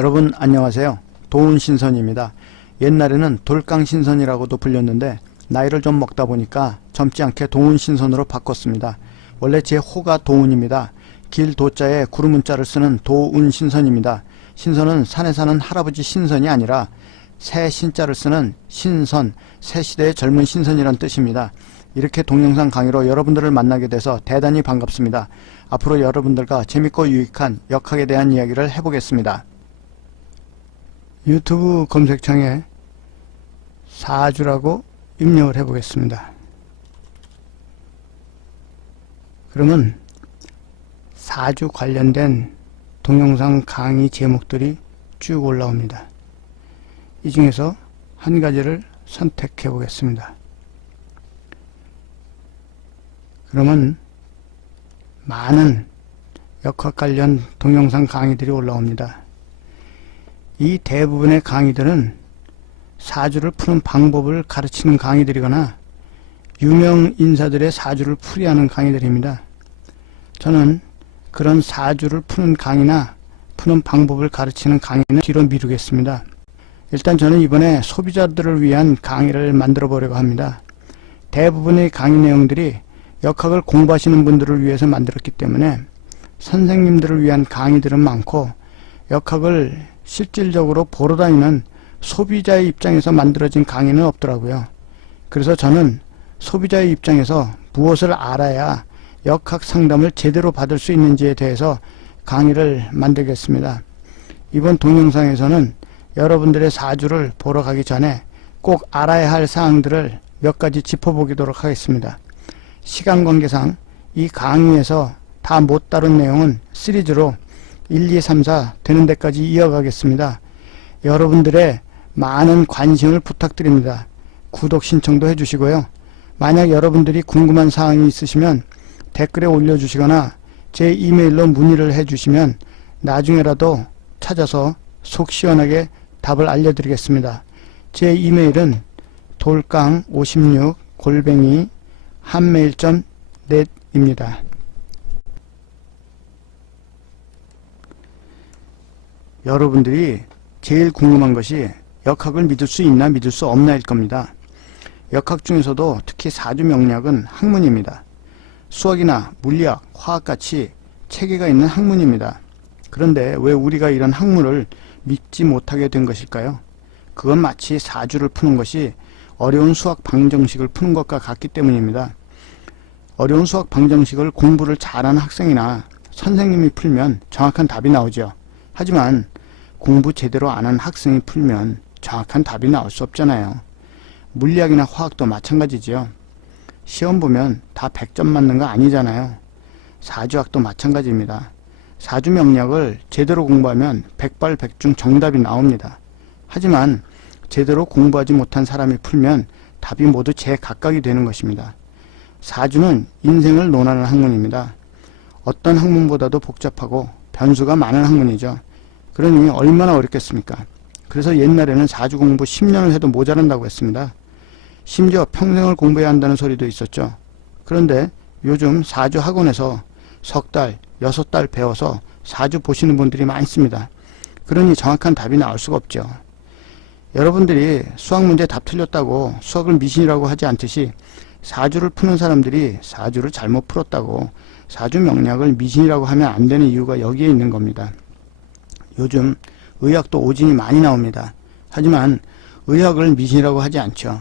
여러분 안녕하세요. 도운신선입니다. 옛날에는 돌강신선이라고도 불렸는데 나이를 좀 먹다 보니까 젊지 않게 도운신선으로 바꿨습니다. 원래 제 호가 도운입니다. 길 도자에 구름문자를 쓰는 도운신선입니다. 신선은 산에 사는 할아버지 신선이 아니라 새 신자를 쓰는 신선, 새 시대의 젊은 신선이란 뜻입니다. 이렇게 동영상 강의로 여러분들을 만나게 돼서 대단히 반갑습니다. 앞으로 여러분들과 재밌고 유익한 역학에 대한 이야기를 해보겠습니다. 유튜브 검색창에 사주라고 입력을 해보겠습니다. 그러면 사주 관련된 동영상 강의 제목들이 쭉 올라옵니다. 이 중에서 한 가지를 선택해 보겠습니다. 그러면 많은 역학 관련 동영상 강의들이 올라옵니다. 이 대부분의 강의들은 사주를 푸는 방법을 가르치는 강의들이거나 유명 인사들의 사주를 풀이하는 강의들입니다. 저는 그런 사주를 푸는 강의나 푸는 방법을 가르치는 강의는 뒤로 미루겠습니다. 일단 저는 이번에 소비자들을 위한 강의를 만들어 보려고 합니다. 대부분의 강의 내용들이 역학을 공부하시는 분들을 위해서 만들었기 때문에 선생님들을 위한 강의들은 많고 역학을 실질적으로 보러 다니는 소비자의 입장에서 만들어진 강의는 없더라고요. 그래서 저는 소비자의 입장에서 무엇을 알아야 역학 상담을 제대로 받을 수 있는지에 대해서 강의를 만들겠습니다. 이번 동영상에서는 여러분들의 사주를 보러 가기 전에 꼭 알아야 할 사항들을 몇 가지 짚어보도록 하겠습니다. 시간 관계상 이 강의에서 다 못 다룬 내용은 시리즈로 1, 2, 3, 4 되는 데까지 이어가겠습니다. 여러분들의 많은 관심을 부탁드립니다. 구독 신청도 해주시고요. 만약 여러분들이 궁금한 사항이 있으시면 댓글에 올려주시거나 제 이메일로 문의를 해주시면 나중에라도 찾아서 속 시원하게 답을 알려드리겠습니다. 제 이메일은 돌강56@한메일.net입니다. 여러분들이 제일 궁금한 것이 역학을 믿을 수 있나 믿을 수 없나일 겁니다. 역학 중에서도 특히 사주명리학은 학문입니다. 수학이나 물리학, 화학같이 체계가 있는 학문입니다. 그런데 왜 우리가 이런 학문을 믿지 못하게 된 것일까요? 그건 마치 사주를 푸는 것이 어려운 수학 방정식을 푸는 것과 같기 때문입니다. 어려운 수학 방정식을 공부를 잘하는 학생이나 선생님이 풀면 정확한 답이 나오죠. 하지만 공부 제대로 안 한 학생이 풀면 정확한 답이 나올 수 없잖아요. 물리학이나 화학도 마찬가지지요. 시험 보면 다 100점 맞는 거 아니잖아요. 사주학도 마찬가지입니다. 사주명리학을 제대로 공부하면 백발백중 정답이 나옵니다. 하지만 제대로 공부하지 못한 사람이 풀면 답이 모두 제각각이 되는 것입니다. 사주는 인생을 논하는 학문입니다. 어떤 학문보다도 복잡하고 변수가 많은 학문이죠. 그러니 얼마나 어렵겠습니까? 그래서 옛날에는 사주 공부 10년을 해도 모자란다고 했습니다. 심지어 평생을 공부해야 한다는 소리도 있었죠. 그런데 요즘 사주 학원에서 석 달, 6달 배워서 사주 보시는 분들이 많습니다. 그러니 정확한 답이 나올 수가 없죠. 여러분들이 수학 문제 답 틀렸다고 수학을 미신이라고 하지 않듯이 사주를 푸는 사람들이 사주를 잘못 풀었다고 사주 명리학을 미신이라고 하면 안 되는 이유가 여기에 있는 겁니다. 요즘 의학도 오진이 많이 나옵니다. 하지만 의학을 미신이라고 하지 않죠.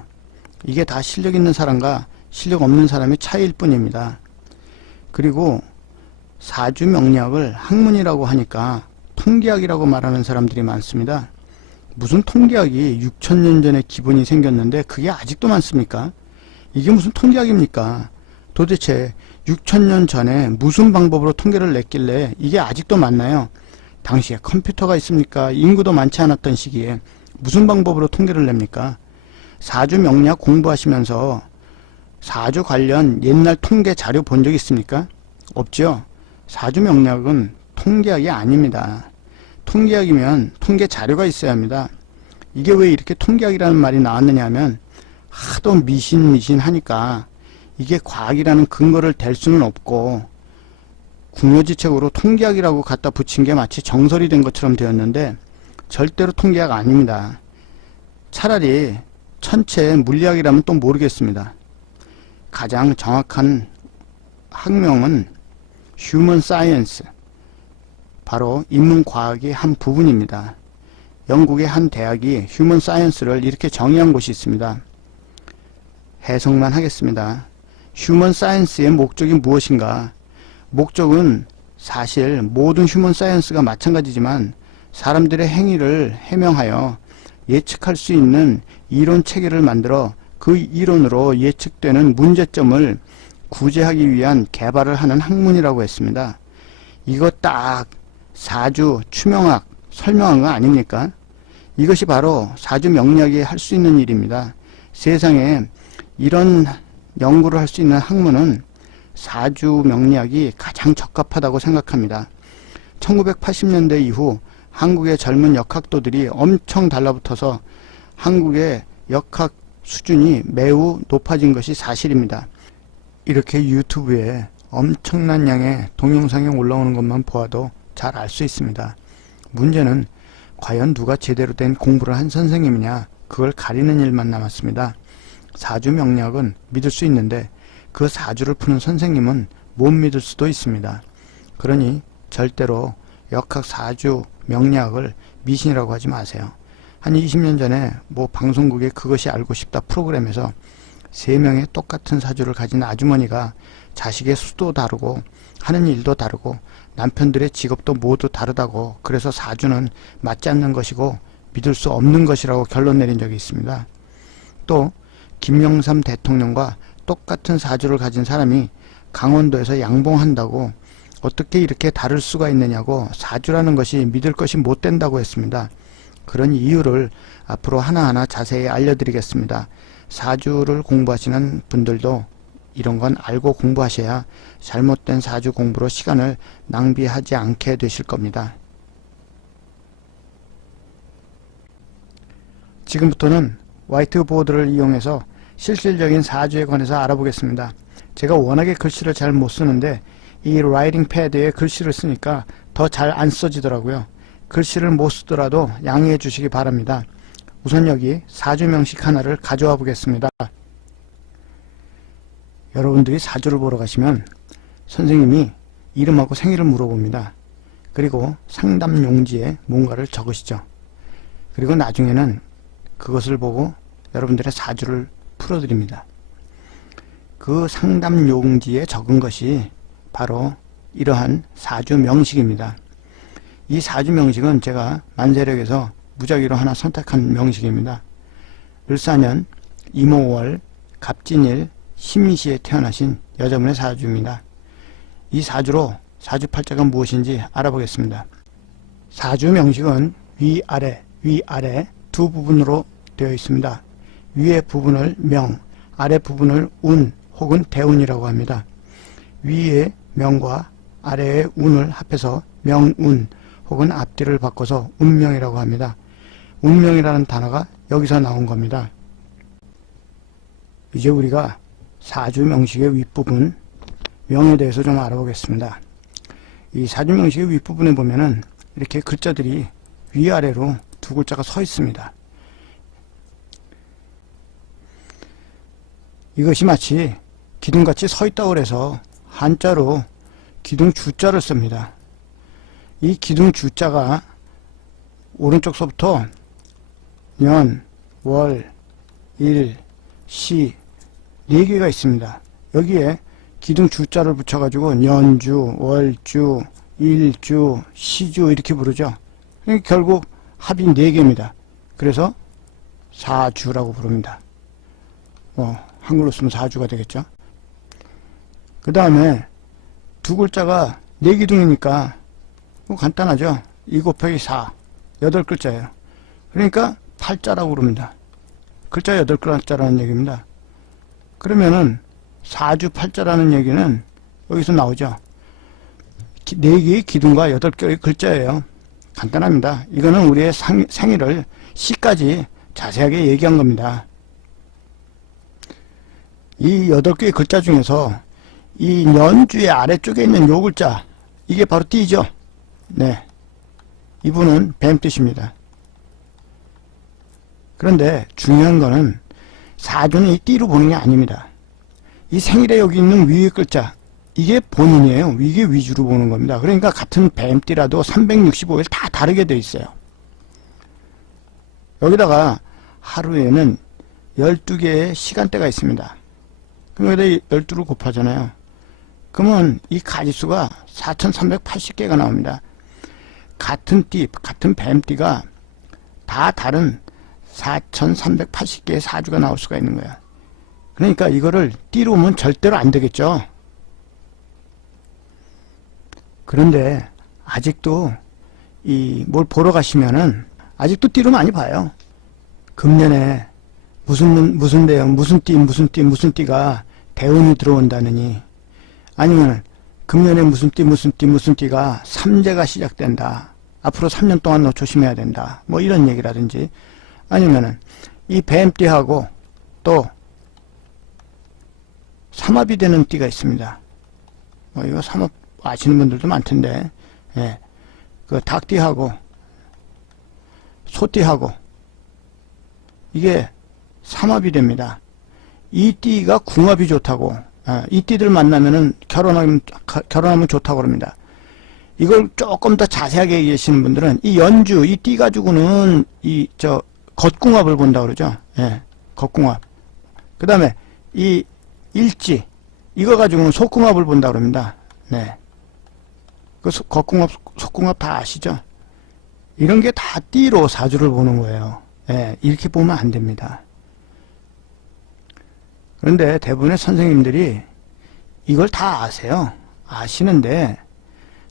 이게 다 실력 있는 사람과 실력 없는 사람의 차이일 뿐입니다. 그리고 사주 명리학을 학문이라고 하니까 통계학이라고 말하는 사람들이 많습니다. 무슨 통계학이 6,000년 전에 기본이 생겼는데 그게 아직도 많습니까? 이게 무슨 통계학입니까? 도대체 6,000년 전에 무슨 방법으로 통계를 냈길래 이게 아직도 맞나요? 당시에 컴퓨터가 있습니까? 인구도 많지 않았던 시기에 무슨 방법으로 통계를 냅니까? 사주 명리학 공부하시면서 사주 관련 옛날 통계 자료 본 적 있습니까? 없죠? 사주 명리학은 통계학이 아닙니다. 통계학이면 통계 자료가 있어야 합니다. 이게 왜 이렇게 통계학이라는 말이 나왔느냐 하면 하도 미신 하니까 이게 과학이라는 근거를 댈 수는 없고 궁여지책으로 통계학이라고 갖다 붙인 게 마치 정설이 된 것처럼 되었는데 절대로 통계학 아닙니다. 차라리 천체 물리학이라면 또 모르겠습니다. 가장 정확한 학명은 휴먼 사이언스, 바로 인문과학의 한 부분입니다. 영국의 한 대학이 휴먼 사이언스를 이렇게 정의한 곳이 있습니다. 해석만 하겠습니다. 휴먼 사이언스의 목적이 무엇인가? 목적은 사실 모든 휴먼 사이언스가 마찬가지지만 사람들의 행위를 해명하여 예측할 수 있는 이론 체계를 만들어 그 이론으로 예측되는 문제점을 구제하기 위한 개발을 하는 학문이라고 했습니다. 이거 딱 사주 추명학 설명한 거 아닙니까? 이것이 바로 사주 명리학이 할 수 있는 일입니다. 세상에 이런 연구를 할 수 있는 학문은 사주 명리학이 가장 적합하다고 생각합니다. 1980년대 이후 한국의 젊은 역학도들이 엄청 달라붙어서 한국의 역학 수준이 매우 높아진 것이 사실입니다. 이렇게 유튜브에 엄청난 양의 동영상이 올라오는 것만 보아도 잘 알 수 있습니다. 문제는 과연 누가 제대로 된 공부를 한 선생님이냐, 그걸 가리는 일만 남았습니다. 사주 명리학은 믿을 수 있는데 그 사주를 푸는 선생님은 못 믿을 수도 있습니다. 그러니 절대로 역학 사주 명리학을 미신이라고 하지 마세요. 한 20년 전에 뭐 방송국의 그것이 알고 싶다 프로그램에서 3명의 똑같은 사주를 가진 아주머니가 자식의 수도 다르고 하는 일도 다르고 남편들의 직업도 모두 다르다고, 그래서 사주는 맞지 않는 것이고 믿을 수 없는 것이라고 결론 내린 적이 있습니다. 또 김영삼 대통령과 똑같은 사주를 가진 사람이 강원도에서 양봉한다고 어떻게 이렇게 다를 수가 있느냐고, 사주라는 것이 믿을 것이 못 된다고 했습니다. 그런 이유를 앞으로 하나하나 자세히 알려드리겠습니다. 사주를 공부하시는 분들도 이런 건 알고 공부하셔야 잘못된 사주 공부로 시간을 낭비하지 않게 되실 겁니다. 지금부터는 화이트보드를 이용해서 실질적인 사주에 관해서 알아보겠습니다. 제가 워낙에 글씨를 잘 못 쓰는데 이 라이팅 패드에 글씨를 쓰니까 더 잘 안 써지더라고요. 글씨를 못 쓰더라도 양해해 주시기 바랍니다. 우선 여기 사주 명식 하나를 가져와 보겠습니다. 여러분들이 사주를 보러 가시면 선생님이 이름하고 생일을 물어봅니다. 그리고 상담 용지에 뭔가를 적으시죠. 그리고 나중에는 그것을 보고 여러분들의 사주를 풀어드립니다. 그 상담 용지에 적은 것이 바로 이러한 사주 명식입니다. 이 사주 명식은 제가 만세력에서 무작위로 하나 선택한 명식입니다. 을사년 임오월 갑진일 신미시에 태어나신 여자분의 사주입니다. 이 사주로 사주팔자가 무엇인지 알아보겠습니다. 사주 명식은 위아래 두 부분으로 되어 있습니다. 위의 부분을 명, 아래 부분을 운 혹은 대운이라고 합니다. 위의 명과 아래의 운을 합해서 명운 혹은 앞뒤를 바꿔서 운명이라고 합니다. 운명이라는 단어가 여기서 나온 겁니다. 이제 우리가 사주 명식의 윗부분 명에 대해서 좀 알아보겠습니다. 이 사주 명식의 윗부분에 보면은 이렇게 글자들이 위아래로 두 글자가 서 있습니다. 이것이 마치 기둥같이 서 있다고 해서 한자로 기둥 주자를 씁니다. 이 기둥 주자가 오른쪽서부터 년, 월, 일, 시 4개가 있습니다. 여기에 기둥 주자를 붙여가지고 년주, 월주, 일주, 시주 이렇게 부르죠. 결국 합이 4개입니다. 그래서 사주라고 부릅니다. 한글로 쓰면 사주가 되겠죠. 그 다음에 두 글자가 4기둥이니까 간단하죠. 2 곱하기 4, 8글자예요. 그러니까 8자라고 부릅니다. 글자 8글자라는 얘기입니다. 그러면은 사주 8자라는 얘기는 여기서 나오죠. 4개의 기둥과 8개의 글자예요. 간단합니다. 이거는 우리의 생일을 시까지 자세하게 얘기한 겁니다. 이 8개의 글자 중에서 이 년주의 아래쪽에 있는 요 글자, 이게 바로 띠죠. 네, 이분은 뱀 뜻입니다. 그런데 중요한 거는 사주는 이 띠로 보는 게 아닙니다. 이 생일에 여기 있는 위의 글자, 이게 본인이에요. 이게 위주로 보는 겁니다. 그러니까 같은 뱀띠라도 365일 다 다르게 돼 있어요. 여기다가 하루에는 12개의 시간대가 있습니다. 그럼 여기다 12를 곱하잖아요. 그러면 이 가지수가 4380개가 나옵니다. 같은 띠, 같은 뱀띠가 다 다른 4380개의 사주가 나올 수가 있는 거야. 그러니까 이거를 띠로 보면 절대로 안 되겠죠. 그런데 아직도 뭘 보러 가시면은 아직도 띠로 많이 봐요. 금년에 무슨 대형, 무슨 띠가 대운이 들어온다느니, 아니면 금년에 무슨 띠가 삼재가 시작된다. 앞으로 3년 동안 너 조심해야 된다. 뭐 이런 얘기라든지, 아니면은 이 뱀띠하고 또 삼합이 되는 띠가 있습니다. 뭐 이거 삼합 아시는 분들도 많던데, 예. 그 닭띠하고 소띠하고 이게 삼합이 됩니다. 이 띠가 궁합이 좋다고, 이 띠들 만나면은 결혼하면 좋다고 그럽니다. 이걸 조금 더 자세하게 얘기하시는 분들은 이 연주, 이 띠 가지고는 겉궁합을 본다고 그러죠. 예, 겉궁합. 그 다음에 이 일지, 이거 가지고는 속궁합을 본다고 그럽니다. 네. 그 겉궁합, 속궁합 다 아시죠? 이런 게 다 띠로 사주를 보는 거예요. 예, 이렇게 보면 안 됩니다. 그런데 대부분의 선생님들이 이걸 다 아세요. 아시는데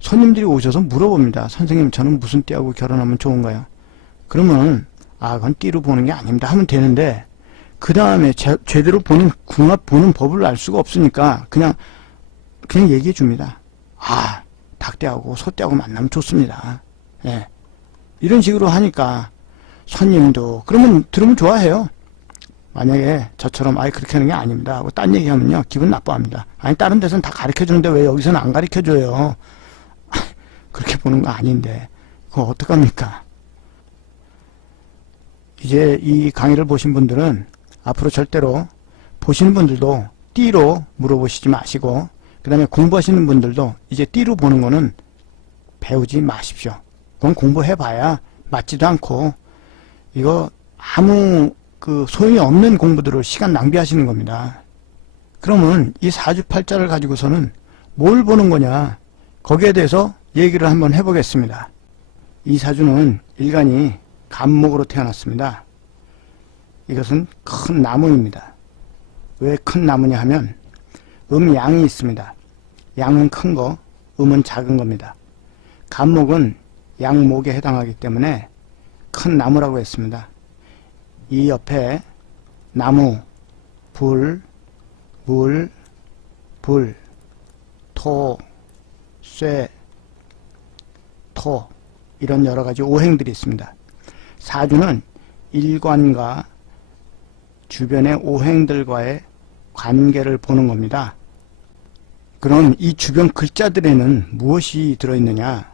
손님들이 오셔서 물어봅니다. 선생님, 저는 무슨 띠하고 결혼하면 좋은가요? 그러면 그건 띠로 보는 게 아닙니다 하면 되는데, 그 다음에 제대로 보는 궁합 보는 법을 알 수가 없으니까 그냥 얘기해 줍니다. 닭띠하고 소띠하고 만나면 좋습니다. 예. 이런 식으로 하니까 손님도 들으면 좋아해요. 만약에 저처럼 그렇게 하는 게 아닙니다 하고 딴 얘기하면요, 기분 나빠합니다. 다른 데서는 다 가르쳐주는데 왜 여기서는 안 가르쳐줘요? 그렇게 보는 거 아닌데 그거 어떡합니까? 이제 이 강의를 보신 분들은 앞으로 절대로, 보시는 분들도 띠로 물어보시지 마시고, 그 다음에 공부하시는 분들도 이제 띠로 보는 거는 배우지 마십시오. 그건 공부해봐야 맞지도 않고, 이거 아무 소용이 없는 공부들을 시간 낭비하시는 겁니다. 그러면 이 사주팔자를 가지고서는 뭘 보는 거냐, 거기에 대해서 얘기를 한번 해보겠습니다. 이 사주는 일간이 간목으로 태어났습니다. 이것은 큰 나무입니다. 왜 큰 나무냐 하면 양이 있습니다. 양은 큰 거, 음은 작은 겁니다. 간목은 양목에 해당하기 때문에 큰 나무라고 했습니다. 이 옆에 나무, 불, 물, 불, 토, 쇠, 토, 이런 여러가지 오행들이 있습니다. 사주는 일관과 주변의 오행들과의 관계를 보는 겁니다. 그럼 이 주변 글자들에는 무엇이 들어있느냐?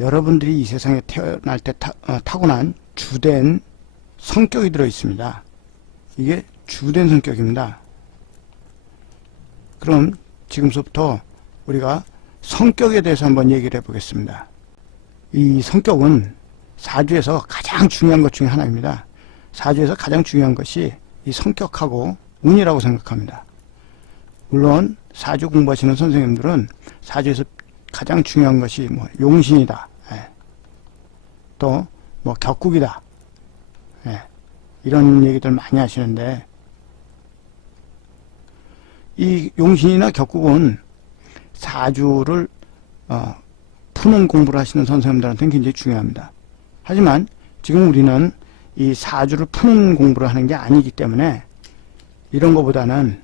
여러분들이 이 세상에 태어날 때 타고난 주된 성격이 들어있습니다. 이게 주된 성격입니다. 그럼 지금부터 우리가 성격에 대해서 한번 얘기를 해보겠습니다. 이 성격은 사주에서 가장 중요한 것 중에 하나입니다. 사주에서 가장 중요한 것이 이 성격하고 운이라고 생각합니다. 물론 사주 공부하시는 선생님들은 사주에서 가장 중요한 것이 용신이다, 또 격국이다, 이런 얘기들 많이 하시는데, 이 용신이나 격국은 사주를 푸는 공부를 하시는 선생님들한테는 굉장히 중요합니다. 하지만 지금 우리는 이 사주를 푸는 공부를 하는 게 아니기 때문에 이런 것보다는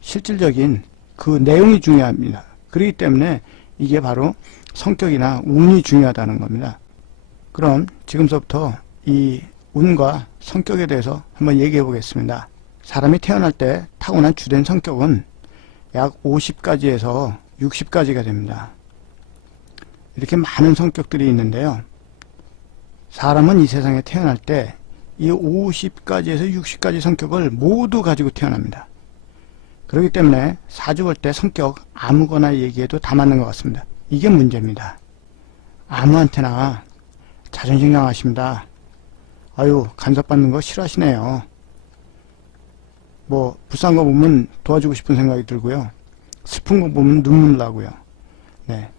실질적인 그 내용이 중요합니다. 그렇기 때문에 이게 바로 성격이나 운이 중요하다는 겁니다. 그럼 지금부터 이 운과 성격에 대해서 한번 얘기해 보겠습니다. 사람이 태어날 때 타고난 주된 성격은 약 50가지에서 60가지가 됩니다. 이렇게 많은 성격들이 있는데요. 사람은 이 세상에 태어날 때 이 50가지에서 60가지 성격을 모두 가지고 태어납니다. 그렇기 때문에 사주 볼 때 성격 아무거나 얘기해도 다 맞는 것 같습니다. 이게 문제입니다. 아무한테나 자존심 강하십니다. 아유, 간섭받는 거 싫어하시네요. 뭐 불쌍한 거 보면 도와주고 싶은 생각이 들고요. 슬픈 거 보면 눈물 나고요. 네,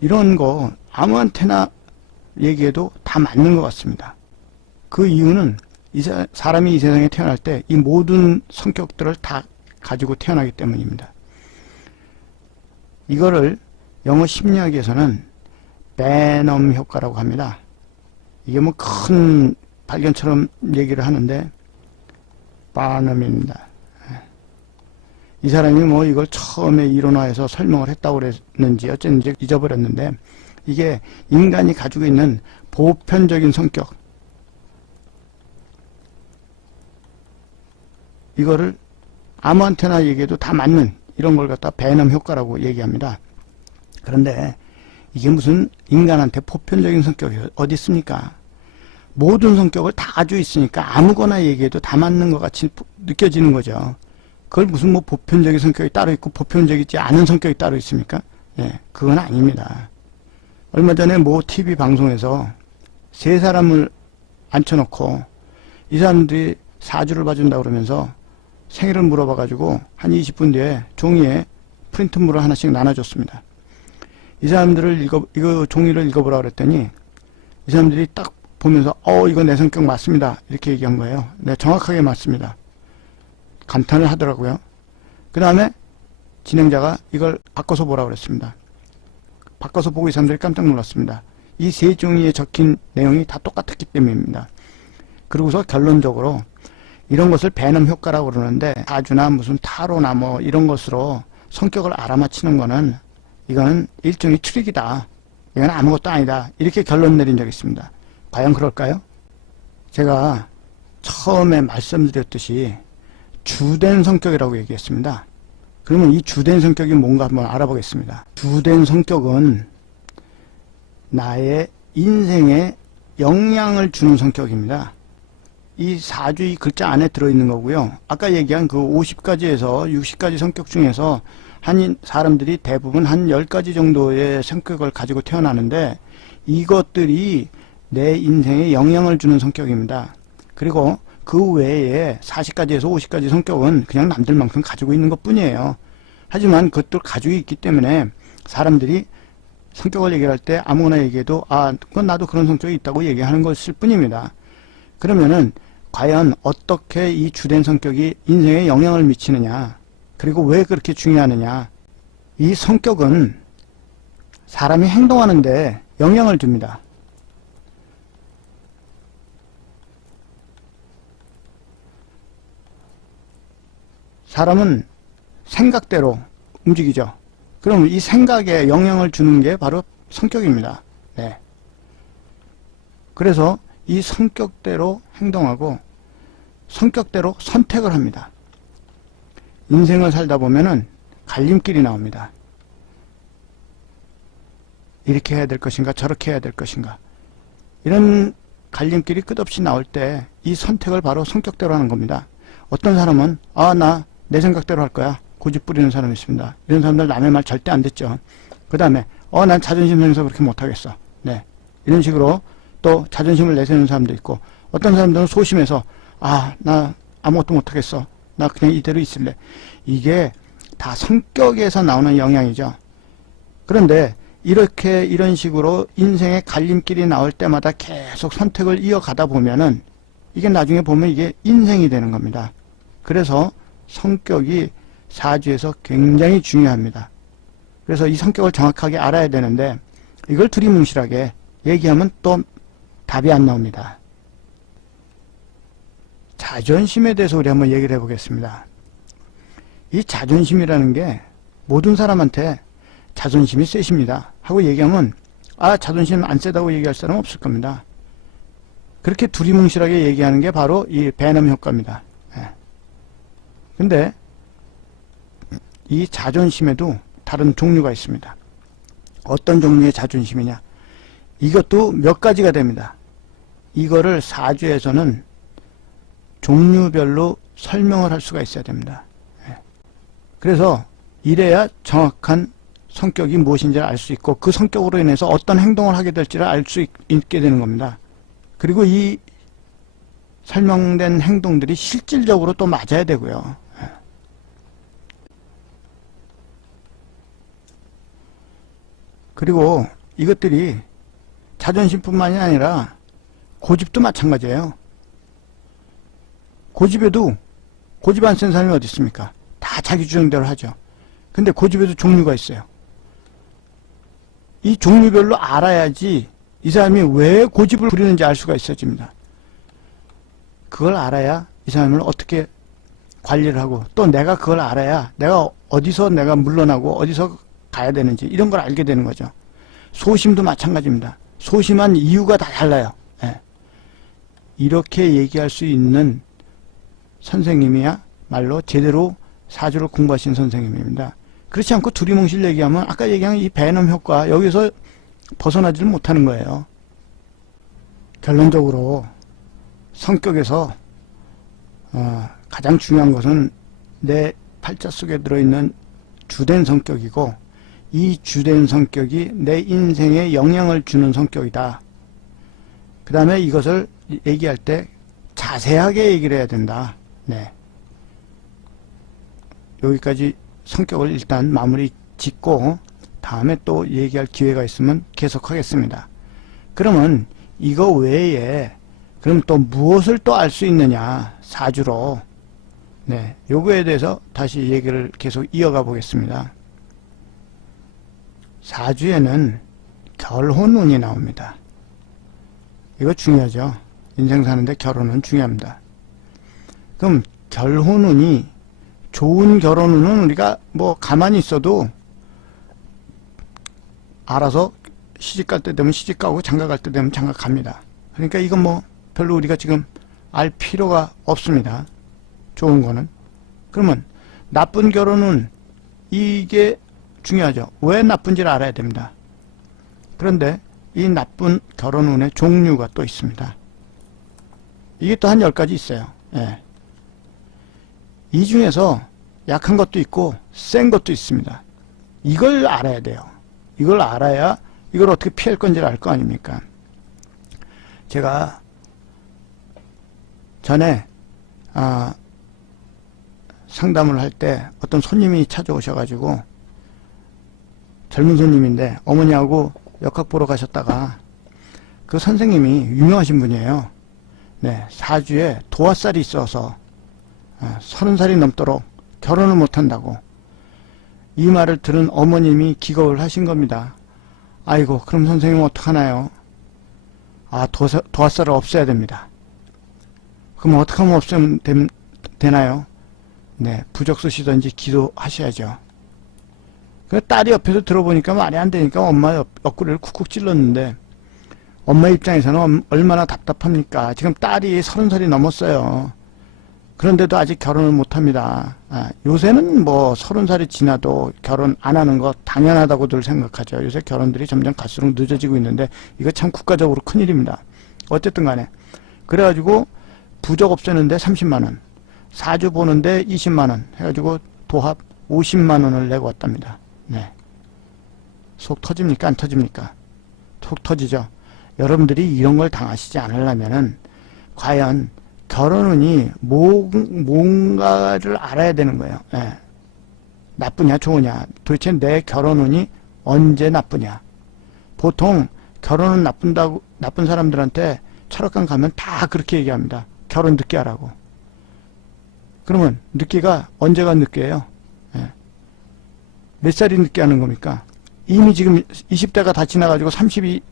이런 거 아무한테나 얘기해도 다 맞는 것 같습니다. 그 이유는 사람이 이 세상에 태어날 때 이 모든 성격들을 다 가지고 태어나기 때문입니다. 이거를 영어 심리학에서는 베넘 효과라고 합니다. 이게 뭐 큰 발견처럼 얘기를 하는데 바넘입니다. 이 사람이 뭐 이걸 처음에 이론화해서 설명을 했다고 그랬는지 어쨌는지 잊어버렸는데, 이게 인간이 가지고 있는 보편적인 성격, 이거를 아무한테나 얘기해도 다 맞는 이런 걸 갖다 베넘 효과라고 얘기합니다. 그런데 이게 무슨 인간한테 보편적인 성격이 어디 있습니까? 모든 성격을 다 가지고 있으니까 아무거나 얘기해도 다 맞는 것 같이 느껴지는 거죠. 그걸 무슨 뭐 보편적인 성격이 따로 있고 보편적이지 않은 성격이 따로 있습니까? 예, 그건 아닙니다. 얼마 전에 뭐 TV 방송에서 세 사람을 앉혀놓고 이 사람들이 사주를 봐준다 그러면서 생일을 물어봐가지고 한 20분 뒤에 종이에 프린트물을 하나씩 나눠줬습니다. 이 사람들을 이거 종이를 읽어보라 그랬더니 이 사람들이 딱 보면서 이거 내 성격 맞습니다, 이렇게 얘기한 거예요. 네, 정확하게 맞습니다. 감탄을 하더라고요. 그 다음에 진행자가 이걸 바꿔서 보라 그랬습니다. 바꿔서 보고 이 사람들이 깜짝 놀랐습니다. 이 세 종이에 적힌 내용이 다 똑같았기 때문입니다. 그러고서 결론적으로 이런 것을 베넘 효과라고 그러는데, 사주나 무슨 타로나 뭐 이런 것으로 성격을 알아맞히는 거는 이거는 일종의 트릭이다, 이건 아무것도 아니다, 이렇게 결론 내린 적이 있습니다. 과연 그럴까요? 제가 처음에 말씀드렸듯이 주된 성격이라고 얘기했습니다. 그러면 이 주된 성격이 뭔가 한번 알아보겠습니다. 주된 성격은 나의 인생에 영향을 주는 성격입니다. 이 사주 이 글자 안에 들어있는 거고요. 아까 얘기한 그 50가지에서 60가지 성격 중에서 한 사람들이 대부분 한 10가지 정도의 성격을 가지고 태어나는데, 이것들이 내 인생에 영향을 주는 성격입니다. 그리고 그 외에 40가지에서 50가지 성격은 그냥 남들만큼 가지고 있는 것 뿐이에요. 하지만 그것도 가지고 있기 때문에 사람들이 성격을 얘기할 때 아무거나 얘기해도 그건 나도 그런 성격이 있다고 얘기하는 것일 뿐입니다. 그러면은 과연 어떻게 이 주된 성격이 인생에 영향을 미치느냐, 그리고 왜 그렇게 중요하느냐. 이 성격은 사람이 행동하는데 영향을 줍니다. 사람은 생각대로 움직이죠. 그럼 이 생각에 영향을 주는 게 바로 성격입니다. 네. 그래서 이 성격대로 행동하고 성격대로 선택을 합니다. 인생을 살다 보면은 갈림길이 나옵니다. 이렇게 해야 될 것인가, 저렇게 해야 될 것인가, 이런 갈림길이 끝없이 나올 때 이 선택을 바로 성격대로 하는 겁니다. 어떤 사람은 나 내 생각대로 할 거야, 고집 부리는 사람이 있습니다. 이런 사람들 남의 말 절대 안 듣죠. 그 다음에 난 자존심 상해서 그렇게 못하겠어. 네, 이런 식으로 또 자존심을 내세우는 사람도 있고, 어떤 사람들은 소심해서 나 아무것도 못하겠어, 나 그냥 이대로 있을래. 이게 다 성격에서 나오는 영향이죠. 그런데 이런 식으로 인생의 갈림길이 나올 때마다 계속 선택을 이어가다 보면은 이게 나중에 보면 이게 인생이 되는 겁니다. 그래서 성격이 사주에서 굉장히 중요합니다. 그래서 이 성격을 정확하게 알아야 되는데, 이걸 두리뭉실하게 얘기하면 또 답이 안 나옵니다. 자존심에 대해서 우리 한번 얘기를 해보겠습니다. 이 자존심이라는 게 모든 사람한테 자존심이 세십니다 하고 얘기하면 자존심 안 세다고 얘기할 사람은 없을 겁니다. 그렇게 두리뭉실하게 얘기하는 게 바로 이 베넘 효과입니다. 근데 이 자존심에도 다른 종류가 있습니다. 어떤 종류의 자존심이냐, 이것도 몇 가지가 됩니다. 이거를 사주에서는 종류별로 설명을 할 수가 있어야 됩니다. 그래서 이래야 정확한 성격이 무엇인지를 알 수 있고 그 성격으로 인해서 어떤 행동을 하게 될지를 알 수 있게 되는 겁니다. 그리고 이 설명된 행동들이 실질적으로 또 맞아야 되고요. 그리고 이것들이 자존심뿐만이 아니라 고집도 마찬가지예요. 고집에도 고집 안 센 사람이 어디 있습니까? 다 자기 주장대로 하죠. 근데 고집에도 종류가 있어요. 이 종류별로 알아야지 이 사람이 왜 고집을 부리는지 알 수가 있어집니다. 그걸 알아야 이 사람을 어떻게 관리를 하고 또 내가 그걸 알아야 내가 어디서 내가 물러나고 어디서 가야 되는지 이런 걸 알게 되는 거죠. 소심도 마찬가지입니다. 소심한 이유가 다 달라요. 예. 이렇게 얘기할 수 있는 선생님이야 말로 제대로 사주를 공부하신 선생님입니다. 그렇지 않고 두리뭉실 얘기하면 아까 얘기한 이 배놈 효과 여기서 벗어나지를 못하는 거예요. 결론적으로 성격에서 가장 중요한 것은 내 팔자 속에 들어있는 주된 성격이고 이 주된 성격이 내 인생에 영향을 주는 성격이다. 그 다음에 이것을 얘기할 때 자세하게 얘기를 해야 된다. 네. 여기까지 성격을 일단 마무리 짓고 다음에 또 얘기할 기회가 있으면 계속하겠습니다. 그러면 이거 외에 그럼 또 무엇을 또 알 수 있느냐 사주로 네, 요거에 대해서 다시 얘기를 계속 이어가 보겠습니다. 사주에는 결혼운이 나옵니다. 이거 중요하죠. 인생 사는데 결혼은 중요합니다. 그럼 결혼운이 좋은 결혼운은 우리가 뭐 가만히 있어도 알아서 시집갈 때 되면 시집가고 장가갈 때 되면 장가갑니다. 그러니까 이건 뭐 별로 우리가 지금 알 필요가 없습니다. 좋은 거는. 그러면 나쁜 결혼은 이게 중요하죠. 왜 나쁜지를 알아야 됩니다. 그런데 이 나쁜 결혼운의 종류가 또 있습니다. 이게 또 한 10가지 있어요. 예. 이 중에서 약한 것도 있고 센 것도 있습니다. 이걸 알아야 돼요. 이걸 알아야 이걸 어떻게 피할 건지를 알 거 아닙니까? 제가 전에 상담을 할 때 어떤 손님이 찾아오셔가지고 젊은 손님인데 어머니하고 역학 보러 가셨다가 그 선생님이 유명하신 분이에요. 네, 사주에 도화살이 있어서 30살이 넘도록 결혼을 못한다고 이 말을 들은 어머님이 기겁을 하신 겁니다. 아이고 그럼 선생님 어떡하나요? 도화살을 없애야 됩니다. 그럼 어떻게 하면 없애면 되나요? 네, 부적 쓰시든지 기도하셔야죠. 그 딸이 옆에서 들어보니까 말이 안 되니까 엄마 옆구리를 쿡쿡 찔렀는데 엄마 입장에서는 얼마나 답답합니까? 지금 딸이 30살이 넘었어요. 그런데도 아직 결혼을 못합니다. 요새는 뭐 30살이 지나도 결혼 안 하는 거 당연하다고들 생각하죠. 요새 결혼들이 점점 갈수록 늦어지고 있는데 이거 참 국가적으로 큰일입니다. 어쨌든 간에 그래가지고 부적 없애는데 30만원, 사주 보는데 20만원 해가지고 도합 50만원을 내고 왔답니다. 네. 속 터집니까? 안 터집니까? 속 터지죠. 여러분들이 이런 걸 당하시지 않으려면은 과연 결혼운이 뭔가를 알아야 되는 거예요. 예. 나쁘냐 좋으냐, 도대체 내 결혼운이 언제 나쁘냐. 보통 결혼은 나쁜 사람들한테 철학관 가면 다 그렇게 얘기합니다. 결혼 늦게 하라고. 그러면 늦게가 언제가 늦게예요? 예. 몇 살이 늦게 하는 겁니까? 이미 지금 20대가 다 지나가지고 30이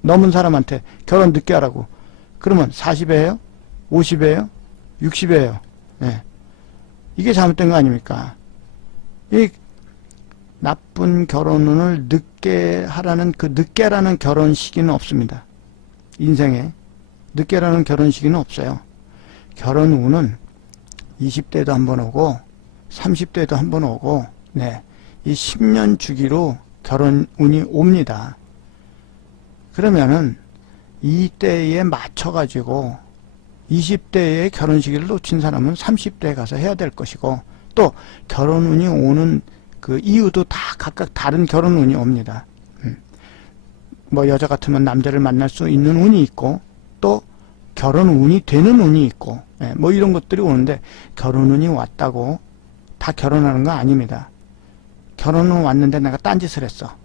넘은 사람한테 결혼 늦게 하라고. 그러면 40에 해요? 50에요? 60에요? 네. 이게 잘못된 거 아닙니까? 이 나쁜 결혼운을 늦게 하라는 그 늦게 하라는 결혼 시기는 없습니다. 인생에 늦게 하라는 결혼 시기는 없어요. 결혼운은 20대도 한번 오고 30대도 한번 오고 네. 이 10년 주기로 결혼운이 옵니다. 그러면은 이 때에 맞춰가지고 20대에 결혼 시기를 놓친 사람은 30대에 가서 해야 될 것이고, 또 결혼운이 오는 그 이유도 다 각각 다른 결혼운이 옵니다. 뭐 여자 같으면 남자를 만날 수 있는 운이 있고, 또 결혼운이 되는 운이 있고, 뭐 이런 것들이 오는데, 결혼운이 왔다고 다 결혼하는 거 아닙니다. 결혼은 왔는데 내가 딴짓을 했어.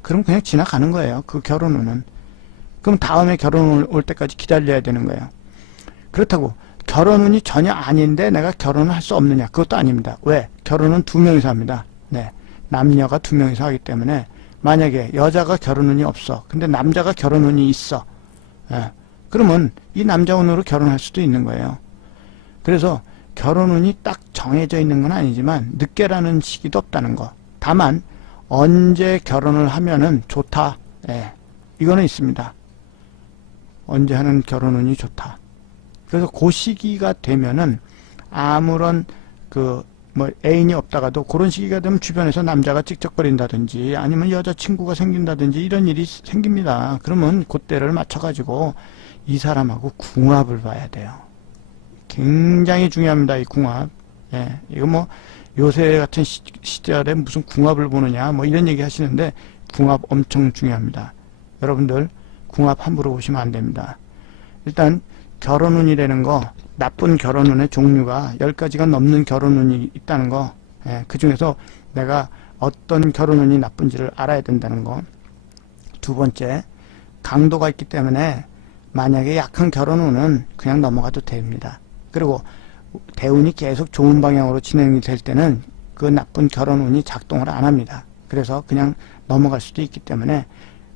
그럼 그냥 지나가는 거예요. 그 결혼운은. 그럼 다음에 결혼 올 때까지 기다려야 되는 거예요. 그렇다고 결혼운이 전혀 아닌데 내가 결혼을 할 수 없느냐? 그것도 아닙니다. 왜? 결혼은 두 명이서 합니다. 남녀가 두 명이서 하기 때문에, 만약에 여자가 결혼운이 없어. 근데 남자가 결혼운이 있어. 그러면 이 남자 운으로 결혼할 수도 있는 거예요. 그래서 결혼운이 딱 정해져 있는 건 아니지만 늦게라는 시기도 없다는 거. 다만 언제 결혼을 하면은 좋다. 이거는 있습니다. 언제 하는 결혼운이 좋다. 그래서 그 시기가 되면은 아무런 뭐 애인이 없다가도 그런 시기가 되면 주변에서 남자가 찍적거린다든지 아니면 여자친구가 생긴다든지 이런 일이 생깁니다. 그러면 그때를 맞춰가지고 이 사람하고 궁합을 봐야 돼요. 굉장히 중요합니다. 이 궁합. 이거 뭐 요새 같은 시절에 무슨 궁합을 보느냐 뭐 이런 얘기 하시는데, 궁합 엄청 중요합니다. 여러분들 궁합 함부로 보시면 안 됩니다. 일단 결혼운이라는 거, 나쁜 결혼운의 종류가 10가지가 넘는 결혼운이 있다는 거, 그 중에서 내가 어떤 결혼운이 나쁜지를 알아야 된다는 거. 두 번째, 강도가 있기 때문에 만약에 약한 결혼운은 그냥 넘어가도 됩니다. 그리고 대운이 계속 좋은 방향으로 진행이 될 때는 그 나쁜 결혼운이 작동을 안 합니다. 그래서 그냥 넘어갈 수도 있기 때문에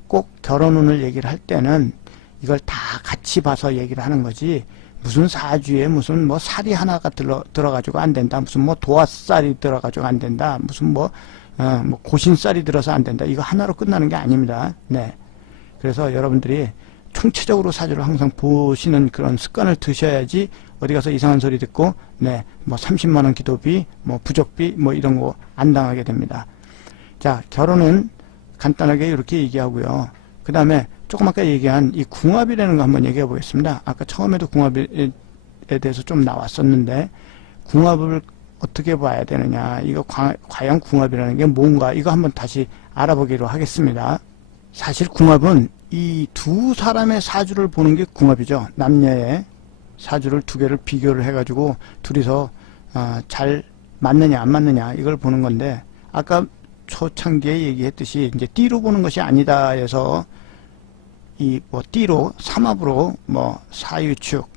꼭 결혼운을 얘기를 할 때는 이걸 다 같이 봐서 얘기를 하는 거지, 무슨 사주에 무슨 뭐 살이 하나가 들어가지고 안 된다, 무슨 뭐 도화살이 들어가지고 안 된다, 무슨 뭐 고신살이 들어서 안 된다, 이거 하나로 끝나는 게 아닙니다. 그래서 여러분들이 총체적으로 사주를 항상 보시는 그런 습관을 드셔야지 어디 가서 이상한 소리 듣고 뭐 30만원 기도비, 뭐 부적비, 뭐 이런 거 안 당하게 됩니다. 자, 결혼은 간단하게 이렇게 얘기하고요. 그 다음에 조금 아까 얘기한 이 궁합이라는 거 한번 얘기해 보겠습니다. 아까 처음에도 궁합에 대해서 좀 나왔었는데, 궁합을 어떻게 봐야 되느냐, 이거 과연 궁합이라는 게 뭔가, 이거 한번 다시 알아보기로 하겠습니다. 사실 궁합은 이 두 사람의 사주를 보는 게 궁합이죠. 남녀의 사주를 두 개를 비교를 해가지고 둘이서 잘 맞느냐 안 맞느냐 이걸 보는 건데, 아까 초창기에 얘기했듯이 이제 띠로 보는 것이 아니다 해서 이 뭐 띠로 삼합으로 뭐 사유축,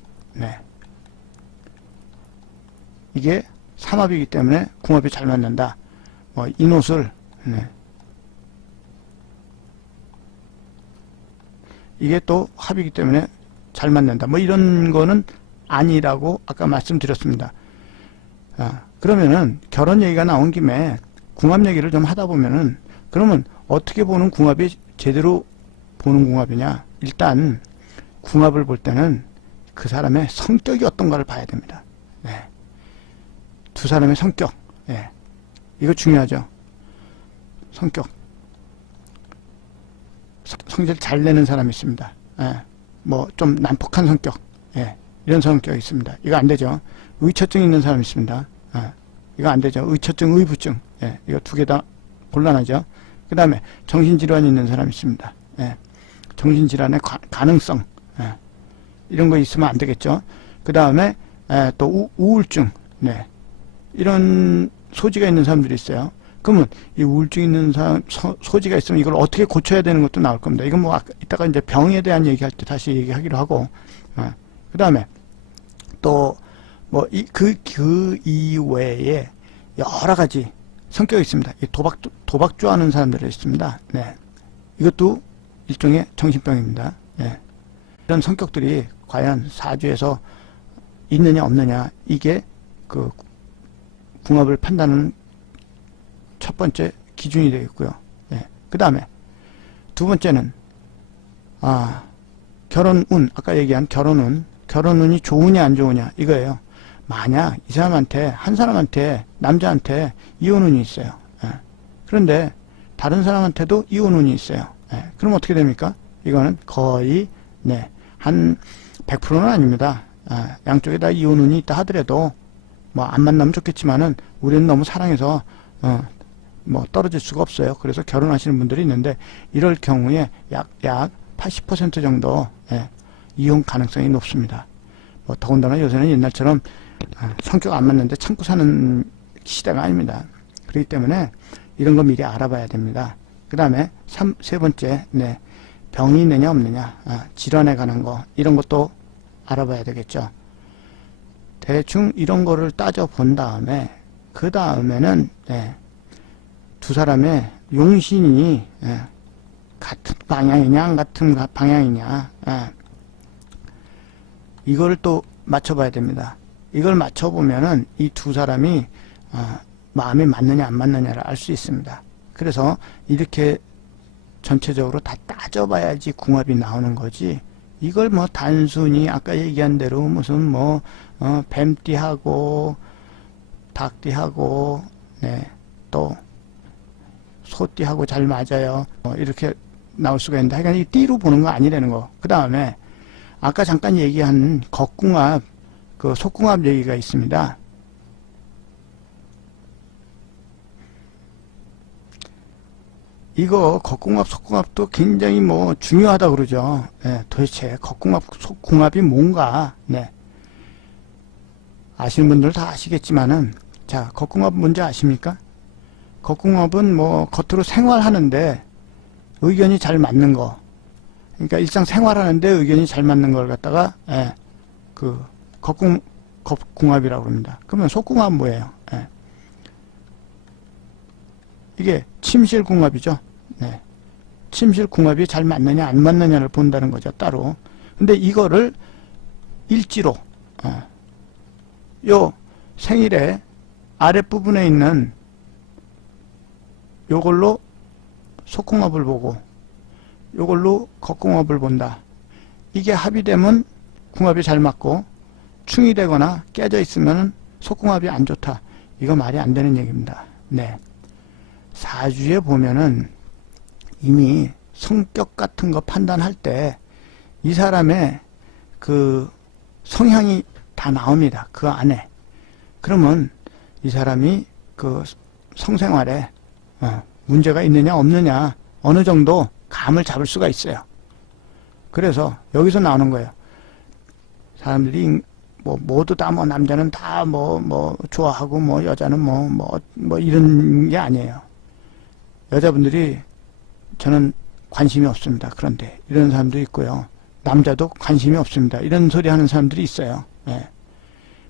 이게 삼합이기 때문에 궁합이 잘 맞는다. 뭐 인옷을, 이게 또 합이기 때문에 잘 맞는다. 뭐 이런 거는 아니라고 아까 말씀드렸습니다. 그러면은 결혼 얘기가 나온 김에 궁합 얘기를 좀 하다 보면은, 그러면 어떻게 보는 궁합이 제대로 보는 궁합이냐? 일단 궁합을 볼 때는 그 사람의 성격이 어떤가를 봐야 됩니다. 두 사람의 성격, 이거 중요하죠. 성격. 성질 잘 내는 사람이 있습니다. 뭐 좀 난폭한 성격, 이런 성격이 있습니다. 이거 안 되죠. 의처증 있는 사람이 있습니다. 이거 안 되죠. 의처증, 의부증, 이거 두 개 다 곤란하죠. 그 다음에 정신질환이 있는 사람이 있습니다. 정신질환의 가능성, 이런 거 있으면 안 되겠죠. 그 다음에 또 우울증, 이런 소지가 있는 사람들이 있어요. 그러면 이 우울증 있는 사람 소지가 있으면 이걸 어떻게 고쳐야 되는 것도 나올 겁니다. 이건 뭐 이따가 이제 병에 대한 얘기할 때 다시 얘기하기로 하고, 그 다음에 또 뭐 그 이외에 여러 가지 성격이 있습니다. 이 도박 좋아하는 사람들이 있습니다. 이것도 일종의 정신병입니다. 이런 성격들이 과연 사주에서 있느냐 없느냐, 이게 그 궁합을 판단하는 첫 번째 기준이 되겠고요. 그 다음에 두 번째는 결혼운, 아까 얘기한 결혼운이 좋으냐 안 좋으냐 이거예요. 만약 이 사람한테, 한 사람한테, 남자한테 이혼운이 있어요. 그런데 다른 사람한테도 이혼운이 있어요. 그럼 어떻게 됩니까? 이거는 거의 네, 한 100%는 아닙니다. 양쪽에 다 이혼 운이 있다 하더라도 뭐 안 만나면 좋겠지만은 우리는 너무 사랑해서 뭐 떨어질 수가 없어요. 그래서 결혼하시는 분들이 있는데 이럴 경우에 약 80% 정도 이혼 가능성이 높습니다. 뭐 더군다나 요새는 옛날처럼 성격 안 맞는데 참고 사는 시대가 아닙니다. 그렇기 때문에 이런 거 미리 알아봐야 됩니다. 그 다음에 세 번째, 병이 있느냐 없느냐, 질환에 관한 거 이런 것도 알아봐야 되겠죠. 대충 이런 거를 따져 본 다음에 그 다음에는 두 사람의 용신이 같은 방향이냐 안 같은 방향이냐, 이걸 또 맞춰봐야 됩니다. 이걸 맞춰보면은 이 두 사람이 마음이 맞느냐 안 맞느냐를 알 수 있습니다. 그래서 이렇게 전체적으로 다 따져봐야지 궁합이 나오는 거지, 이걸 뭐 단순히 아까 얘기한 대로 무슨 뭐 뱀띠하고 닭띠하고 또 소띠하고 잘 맞아요, 이렇게 나올 수가 있는데, 하여간 이 띠로 보는 거 아니라는 거. 그 다음에 아까 잠깐 얘기한 겉궁합, 그 속궁합 얘기가 있습니다. 이거 겉궁합 속궁합도 굉장히 뭐 중요하다 그러죠. 도대체 겉궁합 속궁합이 뭔가, 아시는 분들 다 아시겠지만은, 자, 겉궁합 뭔지 아십니까? 겉궁합은 뭐 겉으로 생활하는데 의견이 잘 맞는 거, 그러니까 일상 생활하는데 의견이 잘 맞는 걸 갖다가 그 겉궁합이라고 합니다. 그러면 속궁합 뭐예요? 이게 침실궁합이죠. 침실궁합이 잘 맞느냐 안 맞느냐를 본다는 거죠, 따로. 근데 이거를 일지로 요 생일의 아랫부분에 있는 요걸로 속궁합을 보고 요걸로 겉궁합을 본다. 이게 합의되면 궁합이 잘 맞고, 충이 되거나 깨져 있으면 속궁합이 안 좋다. 이거 말이 안 되는 얘기입니다. 사주에 보면은 이미 성격 같은 거 판단할 때 이 사람의 그 성향이 다 나옵니다. 그 안에. 그러면 이 사람이 그 성생활에 문제가 있느냐 없느냐 어느 정도 감을 잡을 수가 있어요. 그래서 여기서 나오는 거예요. 사람들이 뭐 모두 다 뭐 남자는 다 뭐 좋아하고 뭐 여자는 뭐 이런 게 아니에요. 여자분들이 저는 관심이 없습니다. 그런데 이런 사람도 있고요. 남자도 관심이 없습니다. 이런 소리 하는 사람들이 있어요.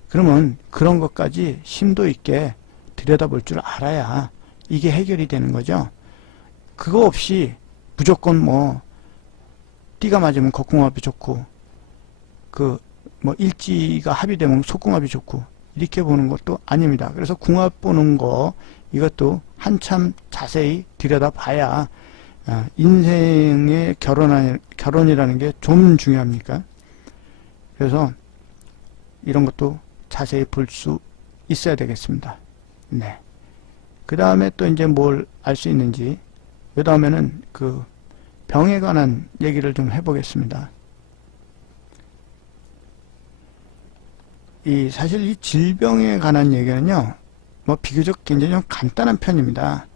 그러면 그런 것까지 심도 있게 들여다볼 줄 알아야 이게 해결이 되는 거죠. 그거 없이 무조건 뭐 띠가 맞으면 겉궁합이 좋고 그 뭐 일지가 합의되면 속궁합이 좋고 이렇게 보는 것도 아닙니다. 그래서 궁합 보는 거 이것도 한참 자세히 들여다봐야 인생의 결혼이라는 게 좀 중요합니까? 그래서 이런 것도 자세히 볼 수 있어야 되겠습니다. 그 다음에 또 이제 뭘 알 수 있는지, 그 다음에는 그 병에 관한 얘기를 좀 해보겠습니다. 사실 이 질병에 관한 얘기는요, 뭐 비교적 굉장히 좀 간단한 편입니다.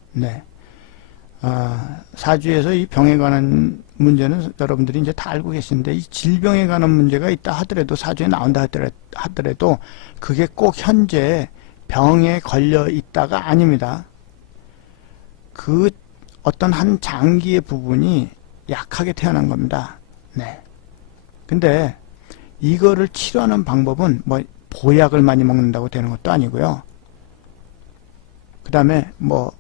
사주에서 이 병에 관한 문제는 여러분들이 이제 다 알고 계신데, 이 질병에 관한 문제가 있다 하더라도, 사주에 나온다 하더라도 그게 꼭 현재 병에 걸려 있다가 아닙니다. 그 어떤 한 장기의 부분이 약하게 태어난 겁니다. 근데 이거를 치료하는 방법은 뭐 보약을 많이 먹는다고 되는 것도 아니고요. 그 다음에 뭐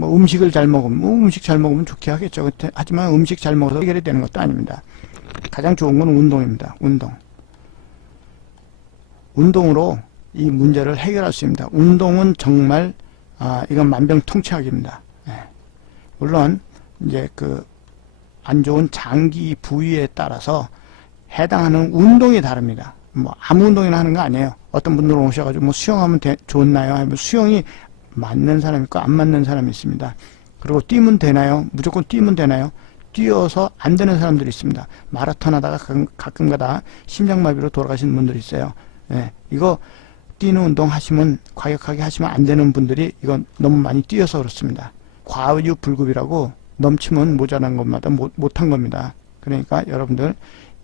음식을 잘 먹으면, 음식 잘 먹으면 좋게 하겠죠. 하지만 음식 잘 먹어서 해결이 되는 것도 아닙니다. 가장 좋은 건 운동입니다. 운동으로 이 문제를 해결할 수 있습니다. 운동은 정말 이건 만병통치약입니다. 물론 이제 그 안 좋은 장기 부위에 따라서 해당하는 운동이 다릅니다. 뭐 아무 운동이나 하는 거 아니에요. 어떤 분들 오셔가지고 뭐 수영하면 좋나요? 하면 수영이 맞는 사람이 있고 안 맞는 사람이 있습니다. 그리고 뛰면 되나요? 무조건 뛰면 되나요? 뛰어서 안 되는 사람들이 있습니다. 마라톤 하다가 가끔가다 심장마비로 돌아가시는 분들이 있어요. 예, 이거 뛰는 운동 하시면 과격하게 하시면 안 되는 분들이 이건 너무 많이 뛰어서 그렇습니다. 과유불급이라고 넘치면 모자란 것마다 못한 겁니다. 그러니까 여러분들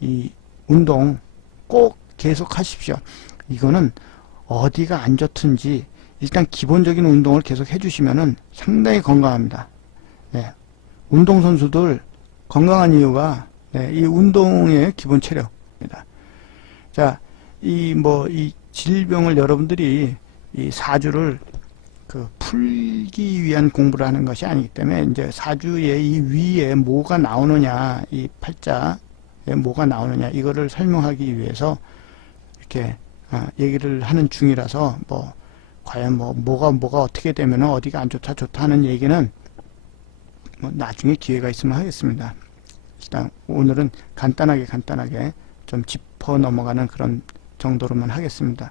이 운동 꼭 계속 하십시오. 이거는 어디가 안 좋든지 일단 기본적인 운동을 계속 해주시면은 상당히 건강합니다. 네, 운동선수들 건강한 이유가 이 운동의 기본 체력입니다. 자, 이 질병을 여러분들이 이 사주를 풀기 위한 공부를 하는 것이 아니기 때문에 이제 사주의 이 위에 뭐가 나오느냐, 이 팔자에 뭐가 나오느냐 이거를 설명하기 위해서 이렇게 얘기를 하는 중이라서 과연 뭐가 어떻게 되면 어디가 안 좋다 하는 얘기는 나중에 기회가 있으면 하겠습니다. 일단 오늘은 간단하게 좀 짚어 넘어가는 그런 정도로만 하겠습니다.